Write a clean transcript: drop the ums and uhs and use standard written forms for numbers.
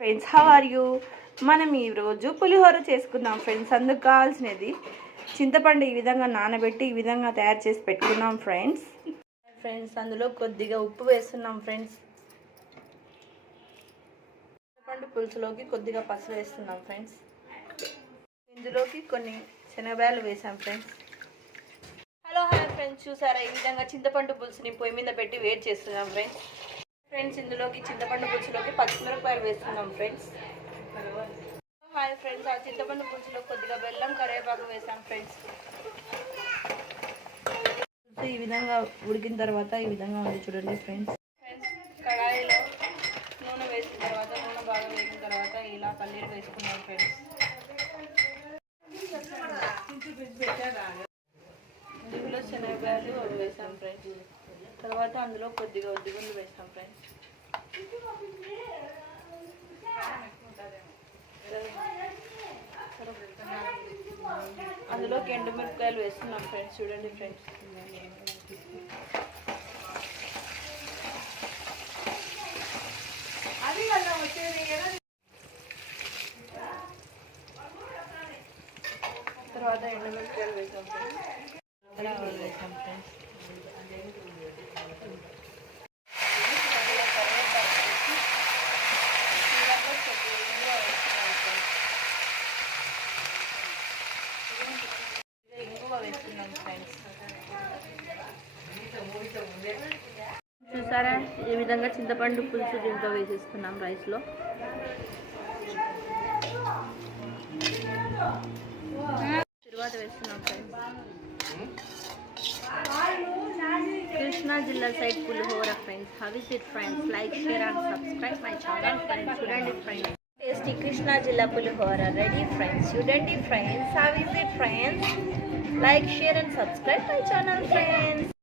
Friends, how are you? మనం ఈరోజు పులిహోర చేసుకుందాం ఫ్రెండ్స్. అందుకు కావాల్సినది చింతపండు ఈ విధంగా నానబెట్టి ఈ విధంగా తయారు చేసి పెట్టుకున్నాం ఫ్రెండ్స్. అందులో కొద్దిగా ఉప్పు వేస్తున్నాం ఫ్రెండ్స్. చింతపండు పులుసులోకి కొద్దిగా పసుపు వేస్తున్నాం ఫ్రెండ్స్. ఇందులోకి కొన్ని శనగబ్యాలు వేసాం ఫ్రెండ్స్. హాయ్ ఫ్రెండ్స్, చూసారా? ఈ విధంగా చింతపండు పులుసుని పొయ్యి మీద పెట్టి వేడి చేస్తున్నాం ఫ్రెండ్స్. ఇందులోకి చింతపండు పులుసులోకి పచ్చిమిరపకాయలు వేస్తున్నాం ఫ్రెండ్స్. హాయ్ ఫ్రెండ్స్, ఆ చింతపండు పులుసులో కొద్దిగా బెల్లం కరివేపాకు వేసాం ఫ్రెండ్స్. ఈ విధంగా ఉడికిన తర్వాత ఈ విధంగా ఉంది చూడండి ఫ్రెండ్స్. కడాయిలో నూనె వేసిన తర్వాత నూనె బాగా వేసిన తర్వాత ఇలా పల్లీలు వేసుకున్నాం ఫ్రెండ్స్. ఇందులో శనగబ్యాలు వేసాం ఫ్రెండ్స్. తర్వాత అందులో కొద్దిగా ఉద్దిగుండు వేస్తాం ఫ్రెండ్స్. అందులోకి ఎండుమిరపకాయలు వేస్తున్నాం ఫ్రెండ్స్. చూడండి ఫ్రెండ్స్. తర్వాత ఎండుమిరపకాయలు వేసాం ఫ్రెండ్స్. వేసాం ఫ్రెండ్స్. చూసారా? ఈ విధంగా చింతపండు పులుసు దీంట్లో వేసేస్తున్నాం రైస్లో. తరువాత వేస్తున్నాం ఫ్రెండ్స్. కృష్ణా జిల్లా side pulihora friends. How is it friends? Like, share and subscribe my channel friends. చూడండి ఫ్రెండ్స్, టేస్టీ కృష్ణా జిల్లా పులిహోర రెడీ ఫ్రెండ్స్. చూడండి friends, how is it friends? Like, share and subscribe my channel friends.